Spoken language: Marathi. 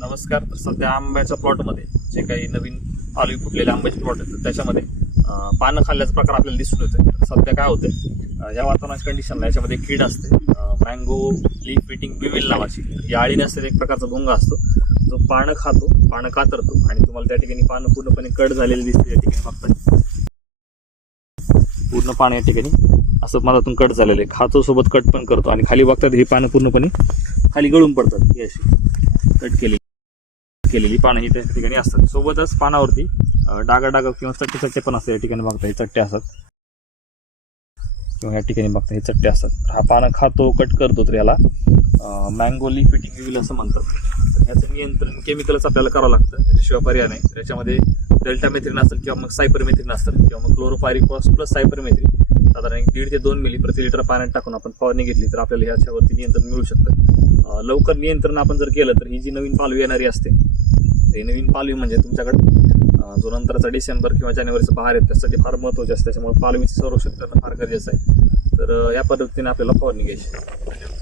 नमस्कार. तर सध्या आंब्याच्या प्लॉटमध्ये जे काही नवीन पालवी फुटलेले आंब्याचे प्लॉट आहेत त्याच्यामध्ये पानं खाल्ल्याचा प्रकार आपल्याला दिसून येतोय. सध्या काय होतंय, या वातावरणाच्या कंडिशनला याच्यामध्ये कीड असते, मँगो लीफ इटिंग विविल नावाची. या आळीने असलेला एक प्रकारचा भुंगा असतो जो पानं खातो, पानं कातरतो आणि तुम्हाला त्या ठिकाणी पानं पूर्णपणे कट झालेली दिसते. या ठिकाणी बघताय पूर्ण पानं या ठिकाणी असं मधातून कट झालेलं आहे. खातो सोबत कट पण करतो आणि खाली बघतात ही पानं पूर्णपणे खाली गळून पडतात. ही अशी कट केलेली पानं ही त्या ठिकाणी असतात. सोबतच पानावरती डागा किंवा चट्टे पण असतात. या ठिकाणी बघता हे चट्टे असतात किंवा या ठिकाणी बघता हे चट्टे असतात. हा पानं खातो, कट करतो, तर याला मँगो लीफ इटिंग विविल असं म्हणतात. याचं नियंत्रण केमिकलच आपल्याला करावं लागतं, त्याच्याशिवाय पर्याय नाही. त्याच्यामध्ये डेल्टामेथ्रिन असेल किंवा मग सायपरमेथ्रिन असेल किंवा मग क्लोरोपायरिफॉस प्लस सायपरमेथ्रिन साधारण 1.5 ते 2 मिली प्रति लिटर पाण्यात टाकून आपण फवारणी घेतली तर आपल्याला याच्यावरती नियंत्रण मिळू शकतं. लवकर नियंत्रण आपण जर केलं तर ही जी नवीन पालवी येणारी असते, ही नवीन पालवी म्हणजे तुमच्याकडे जो नंतरचा डिसेंबर किंवा जानेवारीचा बहार आहे त्यासाठी फार महत्त्वाचे असते. त्याच्यामुळे पालवीचं संरक्षण करणं फार गरजेचं आहे. तर या पद्धतीने आपल्याला फवारणी घ्यायची.